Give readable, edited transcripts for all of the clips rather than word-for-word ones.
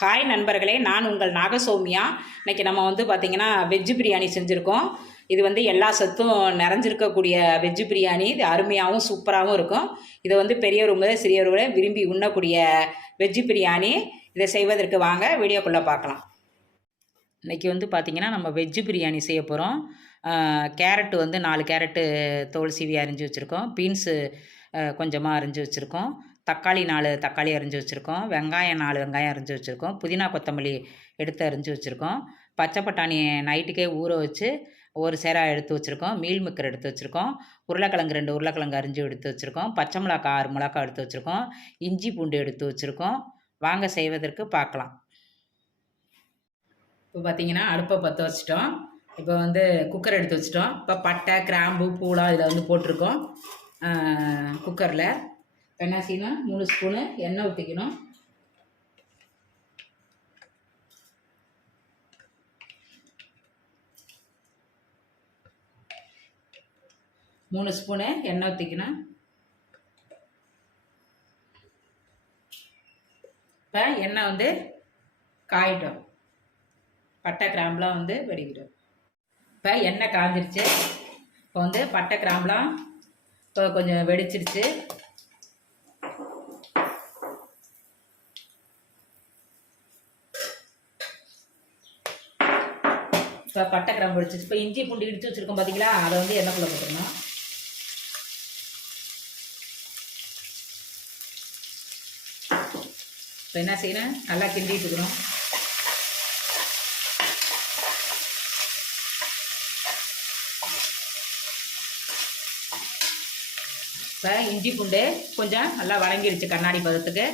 Hi நண்பர்களே, நான் உங்கள் நாகசௌமியா. இன்றைக்கி நம்ம பார்த்திங்கன்னா வெஜ்ஜு பிரியாணி செஞ்சுருக்கோம். இது எல்லா சத்தும் நிறைஞ்சிருக்கக்கூடிய வெஜ்ஜு பிரியாணி. இது அருமையாகவும் சூப்பராகவும் இருக்கும். இதை பெரியவங்க சிறியவர்களே விரும்பி உண்ணக்கூடிய வெஜ்ஜு பிரியாணி. இதை செய்வதற்கு வாங்க வீடியோக்குள்ளே பார்க்கலாம். இன்றைக்கி பார்த்திங்கன்னா நம்ம வெஜ்ஜு பிரியாணி செய்ய போகிறோம். கேரட்டு 4 கேரட்டு தோல் சீவி அரிஞ்சு வச்சுருக்கோம். பீன்ஸு கொஞ்சமாக அரிஞ்சு வச்சுருக்கோம். தக்காளி 4 தக்காளி அரிஞ்சு வச்சுருக்கோம். வெங்காயம் 4 வெங்காயம் அரிஞ்சு வச்சுருக்கோம். புதினா கொத்தமல்லி எடுத்து அரிஞ்சு வச்சுருக்கோம். பச்சை பட்டாணி நைட்டுக்கே ஊற வச்சு ஒரு சேரா எடுத்து வச்சுருக்கோம். மீல் மேக்கர் எடுத்து வச்சுருக்கோம். உருளைக்கிழங்கு 2 உருளைக்கிழங்கு அரிஞ்சு எடுத்து வச்சுருக்கோம். பச்சை மிளகா 6 மிளகா எடுத்து வச்சுருக்கோம். இஞ்சி பூண்டு எடுத்து வச்சுருக்கோம். வாங்க செய்வதற்கு பார்க்கலாம். இப்போ பார்த்திங்கன்னா அடுப்பை பற்ற வச்சுட்டோம். இப்போ குக்கர் எடுத்து வச்சுட்டோம். இப்போ பட்டை கிராம்பு பூலாம் இதில் போட்டிருக்கோம் குக்கரில். என்ன செய்யணும், 3 ஸ்பூனு எண்ணெய் ஊற்றிக்கணும். மூணு ஸ்பூனு எண்ணெய் ஊற்றிக்கணும். இப்போ எண்ணெய் காயிட்டோம். பட்டை கிராம்புலாம் வெடிக்கிட்டோம். இப்போ எண்ணெய் காஞ்சிருச்சு. இப்போ பட்டை கிராம்புலாம் இப்போ கொஞ்சம் வெடிச்சிருச்சு. இப்போ பட்டை கிராம்பு வெடிச்சிச்சு. இப்போ இஞ்சி பூண்டு இடித்து வச்சுருக்கோம் பார்த்தீங்களா, அதை எண்ணெய்க்குள்ளே போட்டுக்கணும். இப்போ என்ன செய்யணும், நல்லா கிண்டிட்டு இருக்கணும். இப்போ இஞ்சி பூண்டு கொஞ்சம் நல்லா வதங்கிடுச்சு கண்ணாடி பதத்துக்கு.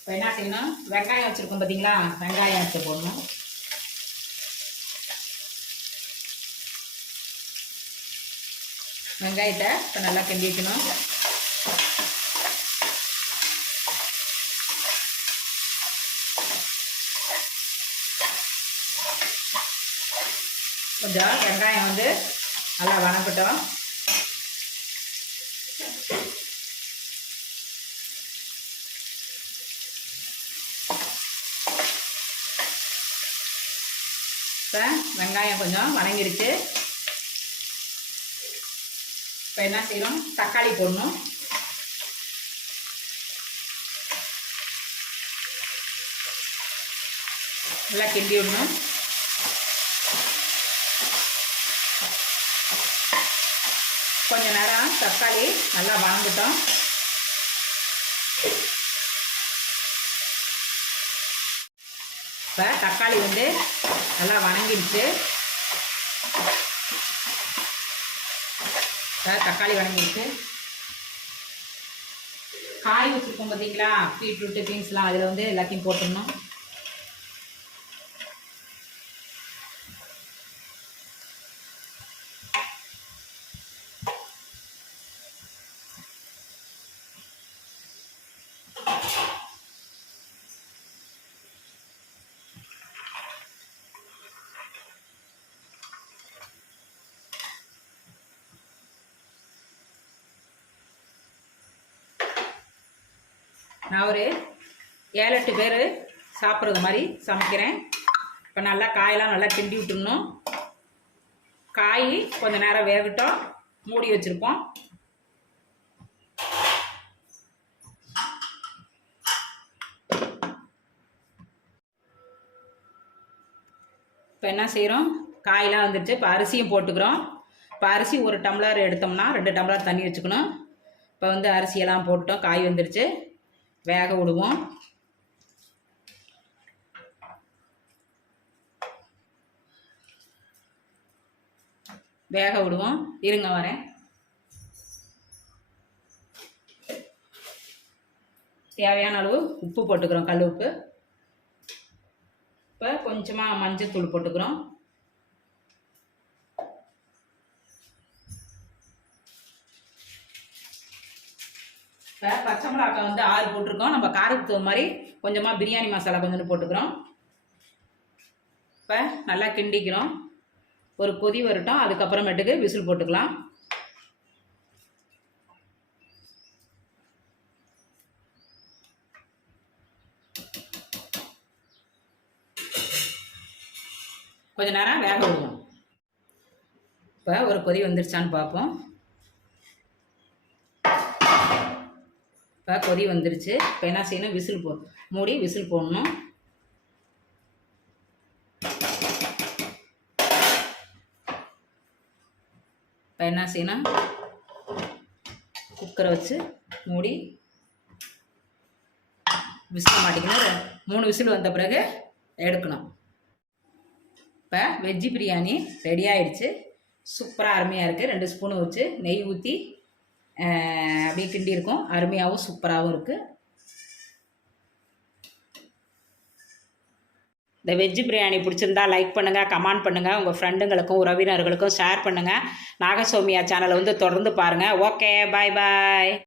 இப்போ என்ன செய்யணும், வெங்காயம் வச்சுருக்கோம் பார்த்தீங்களா, வெங்காயம் எடுத்து போடணும். வெங்காயத்தை இப்போ நல்லா கிண்டி வைக்கணும். கொஞ்சம் வெங்காயம் நல்லா வதங்கட்டும். இப்போ வெங்காயம் கொஞ்சம் வதங்கிடுச்சு. இப்போ என்ன செய்யணும், தக்காளி போடணும். நல்லா கிண்டி விடணும். கொஞ்ச நேரம் தக்காளி நல்லா வதங்கட்டும். இப்போ தக்காளி நல்லா வதங்கிடுச்சு. தக்காளி வதங்கிடுச்சு. காய் வச்சுருக்கோம் பார்த்தீங்களா, பீட்ரூட்டு பீன்ஸ்லாம் அதில் எல்லாத்தையும் போட்டுடணும். நான் ஒரு 7-8 பேர் சாப்பிட்றது மாதிரி சமைக்கிறேன். இப்போ நல்லா காயெல்லாம் நல்லா கிண்டி விட்டுடணும். காய் கொஞ்சம் நேரம் வேகட்டும், மூடி வச்சுருப்போம். இப்போ என்ன செய்கிறோம், காயெல்லாம் வந்துடுச்சு. இப்போ அரிசியும் போட்டுக்கிறோம். இப்போ அரிசி 1 டம்ளர் எடுத்தோம்னா 2 டம்ளர் தண்ணி வச்சுக்கணும். இப்போ அரிசியெல்லாம் போட்டோம், காய் வந்துடுச்சு. வேக விடுவோம். வேக விடுவோம். இருங்க வரேன். தேவையான அளவு உப்பு போட்டுக்கிறோம், கல் உப்பு. இப்போ கொஞ்சமாக மஞ்சள் தூள் போட்டுக்கிறோம். இப்போ பச்சை மிளகாய் 6 போட்டிருக்கோம். நம்ம காரத்துக்கு மாதிரி கொஞ்சமாக பிரியாணி மசாலா கொஞ்சம் போட்டுக்கிறோம். இப்போ நல்லா கிண்டிக்கிறோம். ஒரு கொதி வரட்டும், அதுக்கப்புறமேட்டுக்கு விசில் போட்டுக்கலாம். கொஞ்ச நேரம் வேக விடுவோம். இப்போ ஒரு கொதி வந்துருச்சான்னு பார்ப்போம். இப்போ கொதி வந்துருச்சு. இப்போ என்ன செய்யணும், விசில் மூடி விசில் போடணும். இப்போ என்ன செய்யணும், குக்கரை வச்சு மூடி விசில் மாட்டிக்கணும். 3 விசில் வந்த பிறகு எடுக்கணும். இப்போ வெஜ்ஜு பிரியாணி ரெடி ஆகிடுச்சு. சூப்பராக அருமையாக இருக்குது. 2 ஸ்பூனு வச்சு நெய் ஊற்றி அப்படியே கிண்டி இருக்கும். அருமையாகவும் சூப்பராகவும் இருக்குது. இந்த வெஜ்ஜு பிரியாணி பிடிச்சிருந்தா லைக் பண்ணுங்கள், கமெண்ட் பண்ணுங்கள், உங்கள் ஃப்ரெண்டுங்களுக்கும் உறவினர்களுக்கும் ஷேர் பண்ணுங்கள். நாகசௌமியா சேனலை வந்து தொடர்ந்து பாருங்கள். ஓகே, பாய் பாய்.